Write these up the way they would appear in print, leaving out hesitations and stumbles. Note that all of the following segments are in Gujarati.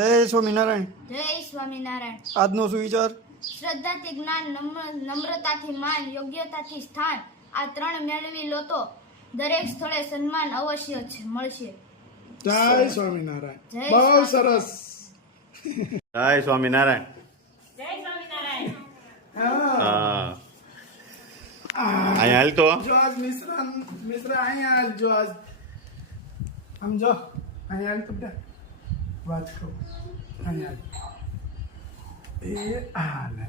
જય સ્વામિનારાયણ. જય સ્વામિનારાયણ. આજનો સુવિચાર: શ્રદ્ધાથી જ્ઞાન, નમ્રતાથી માન, યોગ્યતાથી સ્થાન, આ ત્રણ મેળવી લો તો દરેક સ્થળે સન્માન અવશ્ય મળશે. જય સ્વામિનારાયણ. જય બહુ સ્વામિનારાયણ. સરસ. જય સ્વામિનારાયણ. જય સ્વામિનારાયણ. હા અહીંયા હાલ તો જો આજ મિશ્રા અહીંયા હાલ. જો આજ આમ જો અહીંયા હાલ તો બેટા વાત કહું. અહીંયા હાલ. એ આ લે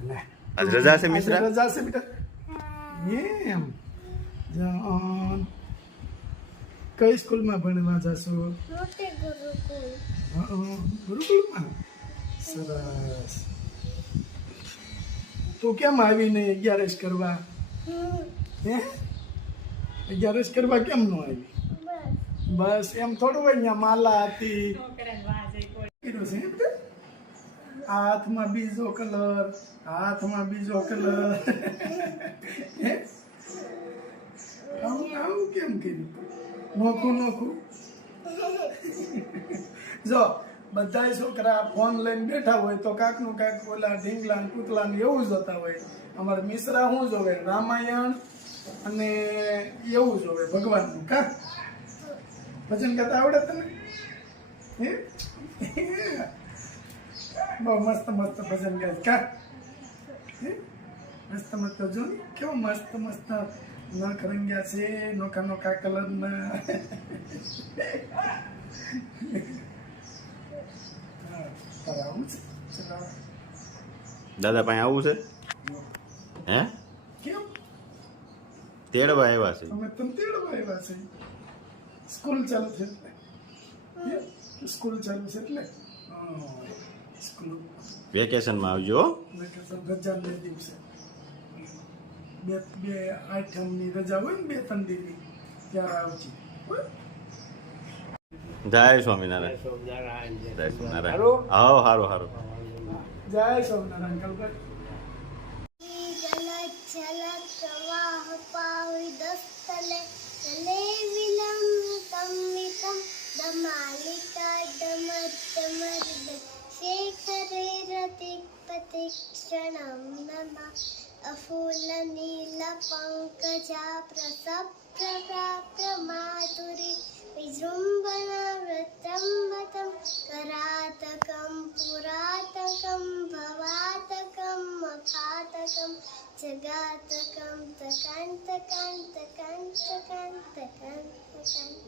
આજ રજા છે મિશ્રા? આજે રજા છે બેટા. એમ જાન કઈ સ્કૂલમાં ભણવા જશો? મોટે ગુરુકુળ. ગુરુકુળમાં. સરસ. તું કેમ આવી નહીં 11 કરવા? હે 11 કરવા કેમ ન આવી? બસ એમ થોડું હોય. અહીંયા માલા હતી. કર્યો છે એમ? હાથમાં બીજો કલર, હાથમાં બીજો કલર. આવું કેમ કર્યું? નોખું જો બધા છોકરા ફોન લઈને બેઠા હોય તો કાકનું કાક ઓલા ઢીંગલા કૂતલા એવું જોતા હોય. અમારે મિશ્રા શું જોવે? રામાયણ અને એવું જોવે ભગવાનનું. કા ભજન કરતા આવડે તને? હે બહુ મસ્ત મસ્ત ભજન ગાય. કા મસ્ત મસ્ત જો કેવો મસ્ત મસ્ત નખ રંગ્યા છે, નોખા નોખા કલરના. દાદા પાસે આવું છે? હે કેમ તેડવા આવ્યા છે? અમે તને તેડવા આવ્યા છે. સ્કૂલ ચાલુ છે એટલે. સ્કૂલ ચાલુ છે એટલે સ્કૂલ વેકેશનમાં આવજો હો. રજાના દિવસે બે 8મની રજા હોય ને 2-3 દિવસની ત્યારે આવજે. જય સ્વામિનારાયણ. જય સ્વામિનારાયણ. હાવ હારું હારું. જય સ્વામિનારાયણ. કલ્પના माधुरी विजृम्भणावृत्रम्बतं करातकं पुरातकं भवातकं मखातकं जगातकं तकन्तकन्तकन्तकन्तकन्तकन्तकन्त.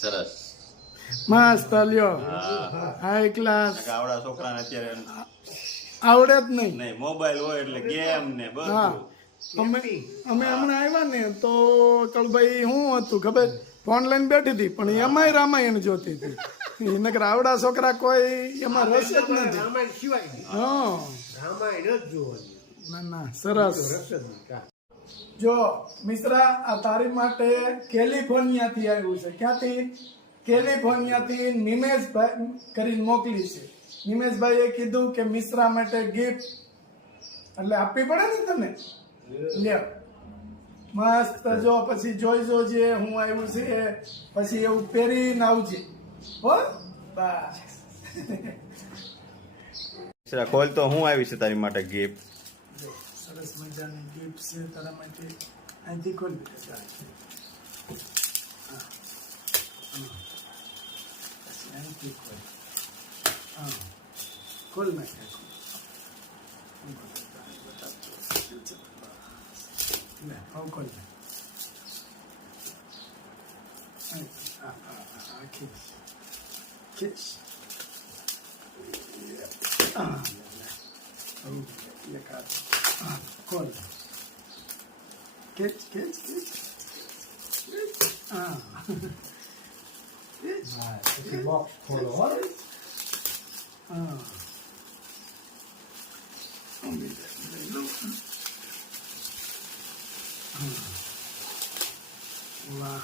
સરસ. મસ્ત લ્યો. High class. આવડા છોકરાને અત્યારે આવડે જ નહીં. નહીં, મોબાઈલ હોય એટલે ગેમ ને હા બધું. અમે હમણાં આવ્યા ને તો કળભાઈ શું હતું ખબર? ફોન લઈને બેઠી હતી પણ એમાંય રામાયણ જોતી હતી. નકર આવડા છોકરા કોઈ એમાં રસ જ નથી. હા ના ના સરસ. જો મિશ્રા આ તારી માટે કેલિફોર્નિયા થી આવ્યું છે. ક્યાંથી? કેલિફોર્નિયાથી નિમેશભાઈ કરીને મોકલી છે. નિમેશભાઈએ કીધું કે મિશ્રા માટે ગિફ્ટ એટલે આપવી પડે ને તને. લ્યો મસ્ત. જો પછી જોઈ જોજે હું આવ્યું છે પછી એવું પહેરીને આવજે હો. બસ મિશ્રા ખોલ તો હું આવી છે તારી માટે ગિફ્ટ. સરસ મજાની ગિફ્ટ છે તારા માટે. અહીંથી ખોલ. અહીંથી ખોલ. હા ખોલ નાખ્યા. આવું ખોલ. ખીચ. ખોલ. ખેંચ ખેંચ ખેંચ. બોક્સ ખોલો. હા વાહ.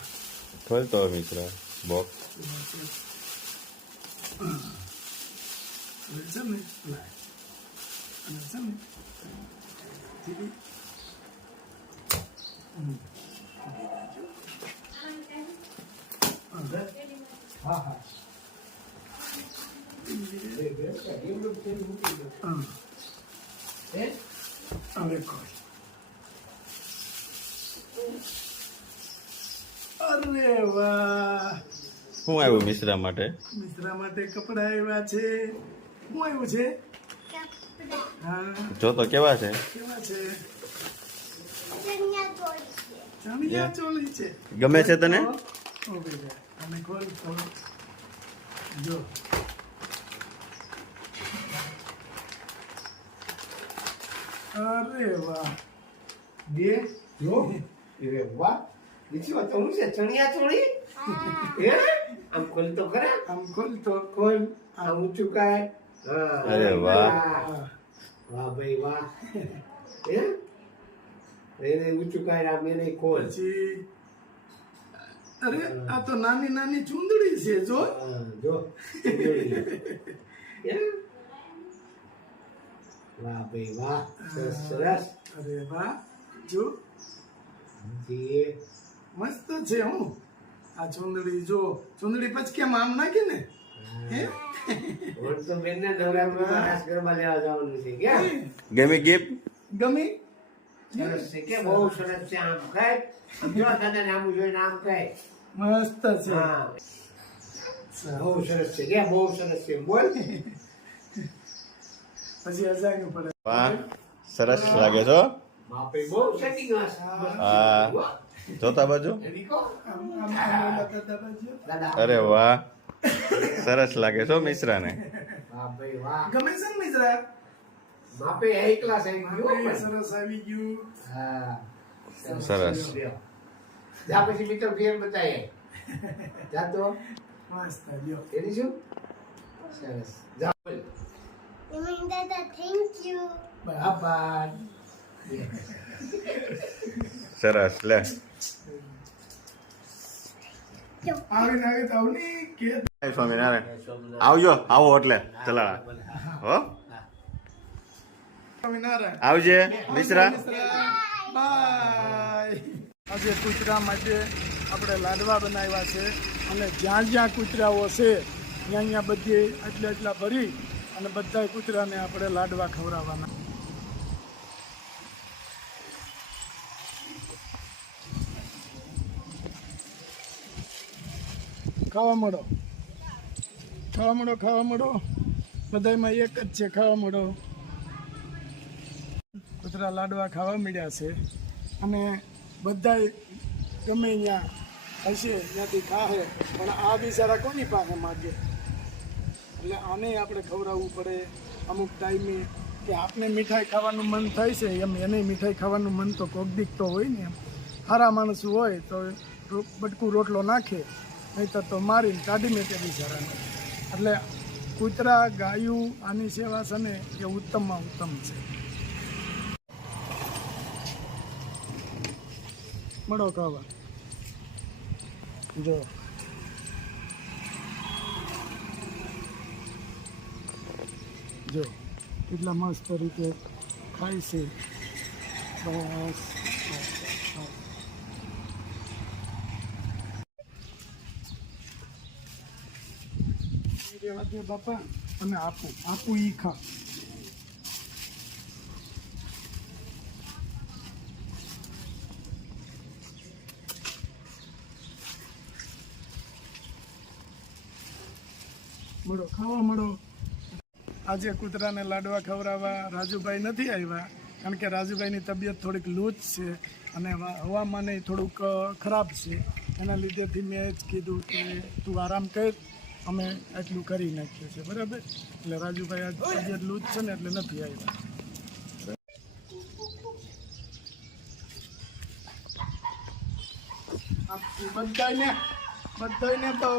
ખોલ તો મિશ્રા બોક્સ. છે ને લાય અને છે ને TV. હા હા હા. હવે ખોલ. અરે વાહ, શું આવ્યું મિશ્રા માટે? મિશ્રા માટે કપડા આવ્યા છે. શું આવ્યું છે? કપડા હા, જો તો કેવા છે? કેવા છે? ચણિયા ચોળી છે. ચણિયા ચોળી છે. ગમે છે તને? ઓ બેટા, અને ખોલ તો જો. અરે વાહ, બે જો એ વાહ બીજી વાત તો હું છે ચણિયા ચોળી હે આમ ખોલ તો ખરા આમ ખોલ તો ખોલ આમ ઊંચું કાય હા અરે વાહ. વાહ ભાઈ વાહ હે એને ઊંચું કાય આમ એને ખોલ પછી અરે આ તો નાની નાની ચૂંદડી છે જો. હા, જો હે? વાહ ભાઈ વાહ સરસ સરસ અરે વાહ, જો જી મસ્ત છે. હું આ ચૂંદડી જો, ચૂંદડી પછી કેમ આમ નાખી ને હે? ઓર તો બેનને નવરાત્રીમાં રાસ ગરબા લેવા જવાનું છે કે ગમી ગિફ્ટ? ગમી? સરસ છે કે બહુ સરસ છે આમ કાય જો દાદા નામ જોઈને આમ કાય મસ્ત છે. હા બહુ સરસ છે કે બહુ સરસ છે બોલ પછી અજાણ્યું પડે. વાહ, સરસ લાગે છો. બાપે બહુ સેટિંગ હશે હા, જોતા બાજુ. આમ ઓલા દાદા બાજુ. દાદા અરે વાહ, સરસ લાગે છો મિશ્રાને. બાપે વાહ ગમે છે ને મિશ્રા? બાપે હાઈ ક્લાસ આવી ગયો આપણે પણ. સરસ આવી ગયું. હા સરસ. જા પછી મિત્રો ફેર બતાય જા તો મસ્ત લ્યો. એની શું સરસ જા બોલ મમ્મી દાદા થેન્ક યુ. આભાર સરસ લે. આવીને આવી તો આવની કે જય સ્વામિનારાયણ. આવજો, આવો એટલે ચલાળા. હો, સ્વામિનારાયણ. આવજે મિશ્રા. બાય. આજે કૂતરા માટે આપણે લાડવા બનાવ્યા છે અને જ્યાં જ્યાં કૂતરાઓ છે ત્યાં ત્યાં બધે એટલા ભરી અને બધા કૂતરાને આપણે લાડવા ખવડાવવાના. ખાવા મળો, ખાવા મળો, ખાવા મળો. બધામાં એક જ છે, ખાવા મળો. કૂતરા લાડવા ખાવા મળ્યા છે અને બધાય ગમે ત્યાં હશે ત્યાંથી ખાહે, પણ આ બિચારા કોની પાસે માગે? એટલે આને આપણે ખવડાવવું પડે અમુક ટાઈમે કે આપને મીઠાઈ ખાવાનું મન થાય છે એમ એને મીઠાઈ ખાવાનું મન તો કોક દીક તો હોય ને. એમ સારા માણસ હોય તો બટકું રોટલો નાખે, નહીંતર તો મારીને કાઢી મેકે બિચારાને. એટલે કૂતરા ગાયું આની સેવા છે ને એ ઉત્તમમાં ઉત્તમ છે. મળો ખાવા. જો જો કેટલા મસ્ત રીતે ખાય છે. બસ રેવા દે બાપા, અને આપું ઈ ખા. મળો, ખાવા મળો. આજે કૂતરાને લાડવા ખવડાવવા રાજુભાઈ નથી આવ્યા, કારણ કે રાજુભાઈની તબિયત થોડીક લૂઝ છે અને હવામાન થોડુંક ખરાબ છે. એના લીધેથી મેં જ કીધું કે તું આરામ કર, અમે એટલું કરી નાખ્યું છે, બરાબર. એટલે રાજુભાઈ આજ તબિયત લૂઝ છે ને એટલે નથી આવ્યા. બધાને તો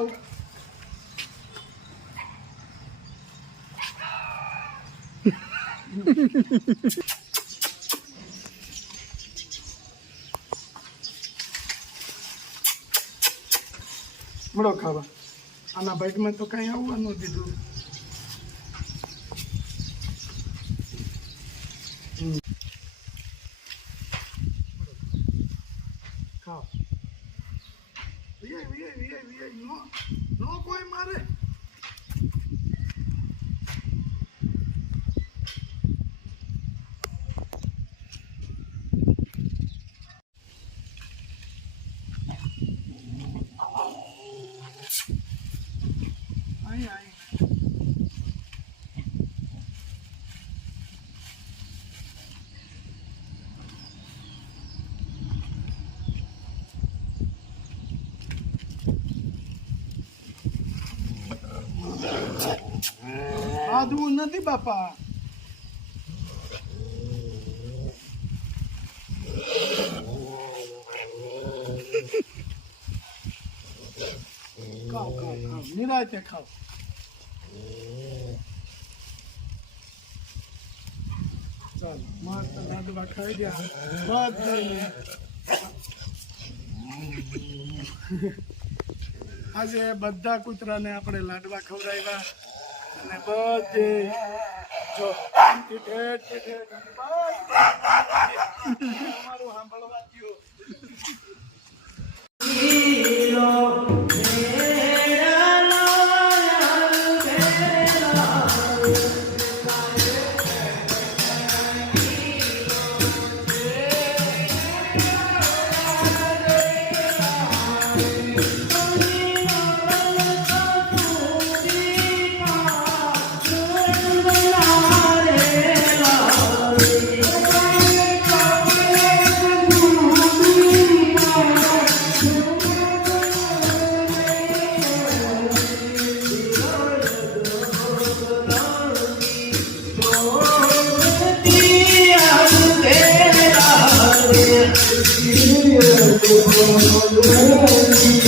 મળો ખાવા. આના બાઇકમાં તો કઈ આવવાનું દીધું. ખાઓ. નો કોઈ મારે આધવું નથી બાપા. ખાઓ ખાઓ ખાઓ નિરાંતે ખાઓ. ચાલો મસ્ત લાડવા ખાઈ ગયા બધાને. આજે બધા કૂતરાને આપણે લાડવા ખવડાવ્યા અને બધે જો ઠેઠ ઠેઠ અમારું સાંભળવા દ્યો. Oh,